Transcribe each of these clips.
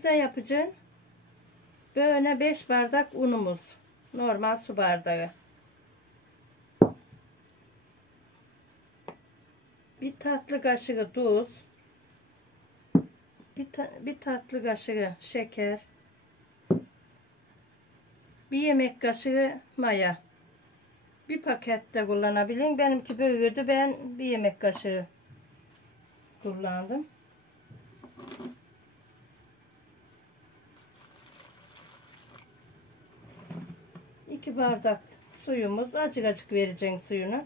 Pizza yapacağım. Böyle 5 bardak unumuz. Normal su bardağı. Bir tatlı kaşığı tuz. Bir tatlı kaşığı şeker. Bir yemek kaşığı maya. Bir pakette kullanabilirim. Benimki büyüdü. Ben bir yemek kaşığı kullandım. İki bardak suyumuz. Acık acık vereceğim suyunu.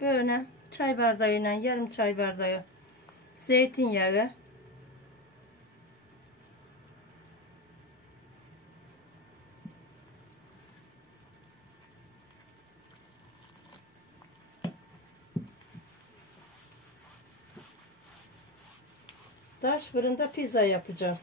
Böyle çay bardağıyla yarım çay bardağı zeytinyağı. Taş fırında pizza yapacağım.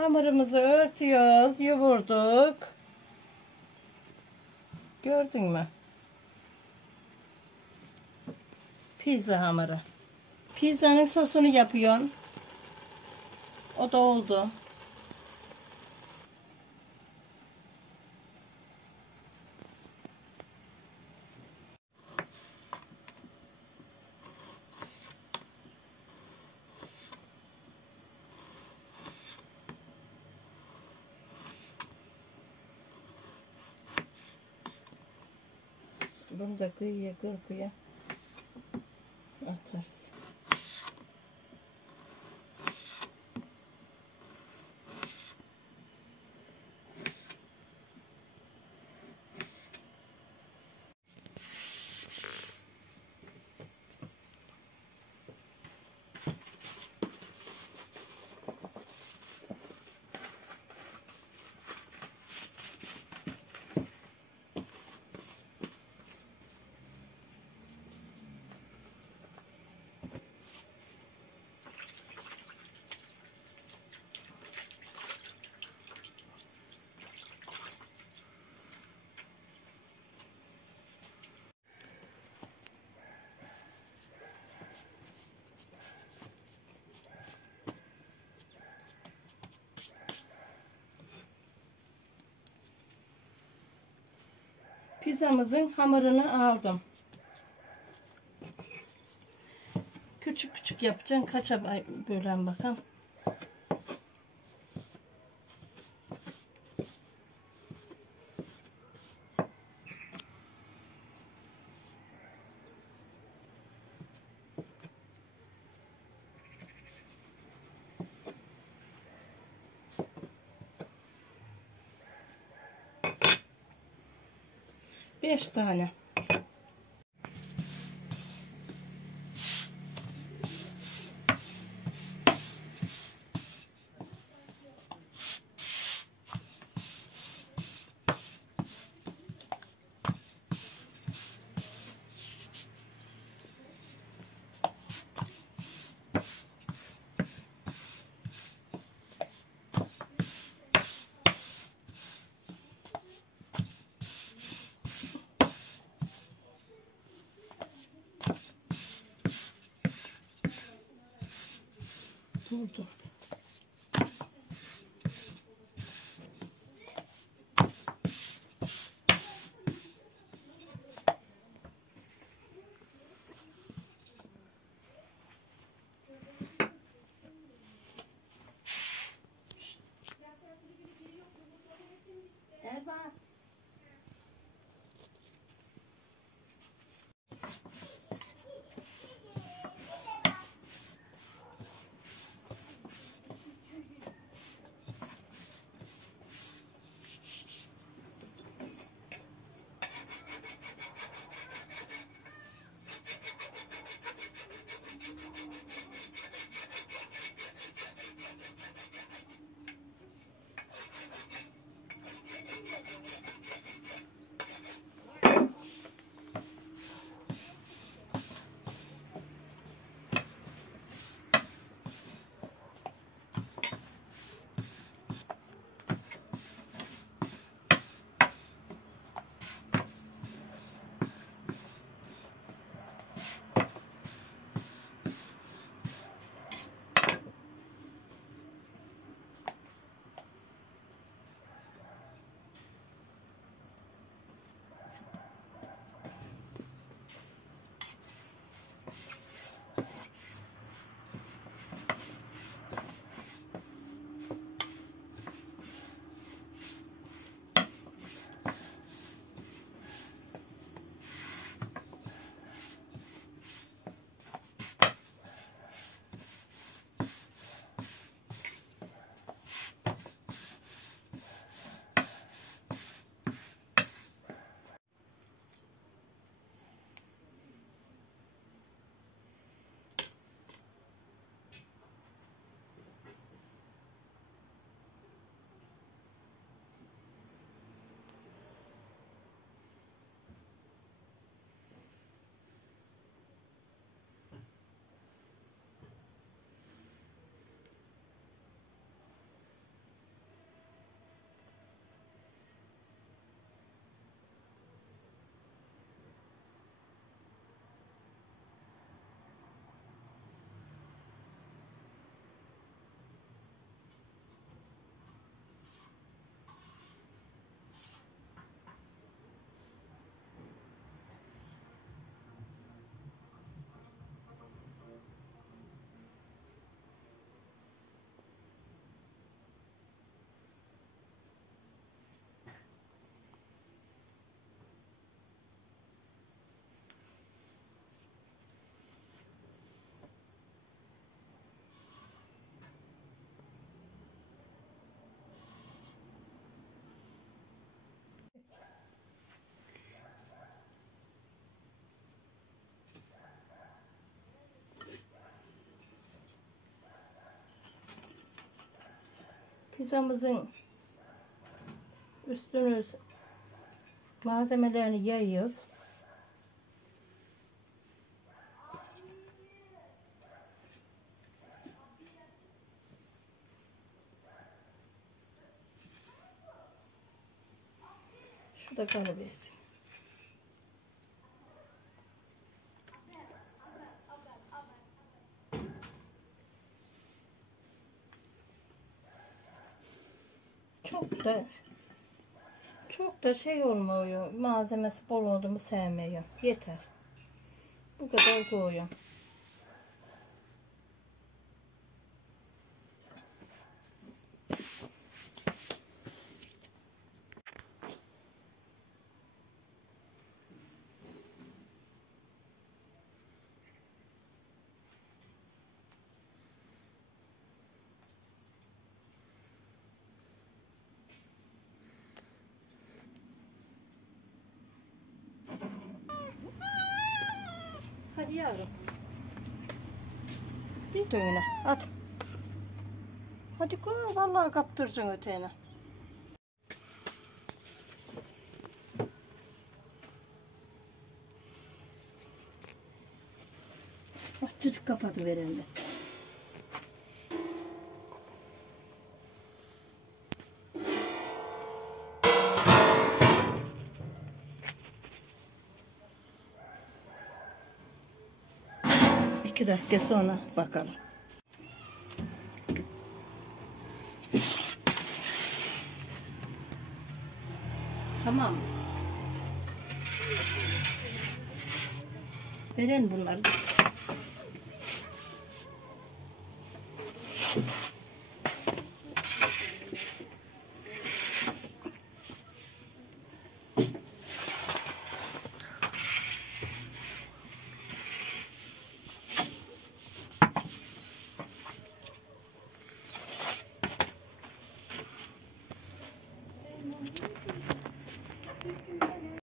Hamurumuzu örtüyoruz, yoğurduk. Gördün mü? Pizza hamuru. Pizzanın sosunu yapıyorum. O da oldu. Bunu da kıyıya atarız. Pizzamızın hamurunu aldım. Küçük küçük yapacağım. Kaça bölen bakalım. Beş tane. Vurdum. Erba. Pizzamızın üstünü malzemelerini yayıyoruz. Şurada kalıversin. Çok da şey olmuyor. Malzemesi bol oldu mu sevmiyorum. Yeter. Bu kadar koyuyorum. Hadi yavrum. Biz öyle. At. Hadi koy. Vallahi kaptıracaksın öteyine. Çocuk kapatıverelim de. İki dakika sonra bakalım. Tamam mı? Veren bunları.